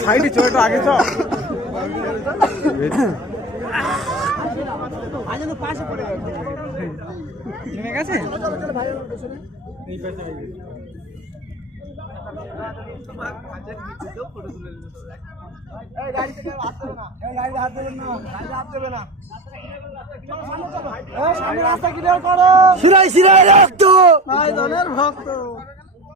সাইডে চলে তো আগে চল নেমে গেছে শিরায় শিরায় রাখতো ভাই জনের ভক্ত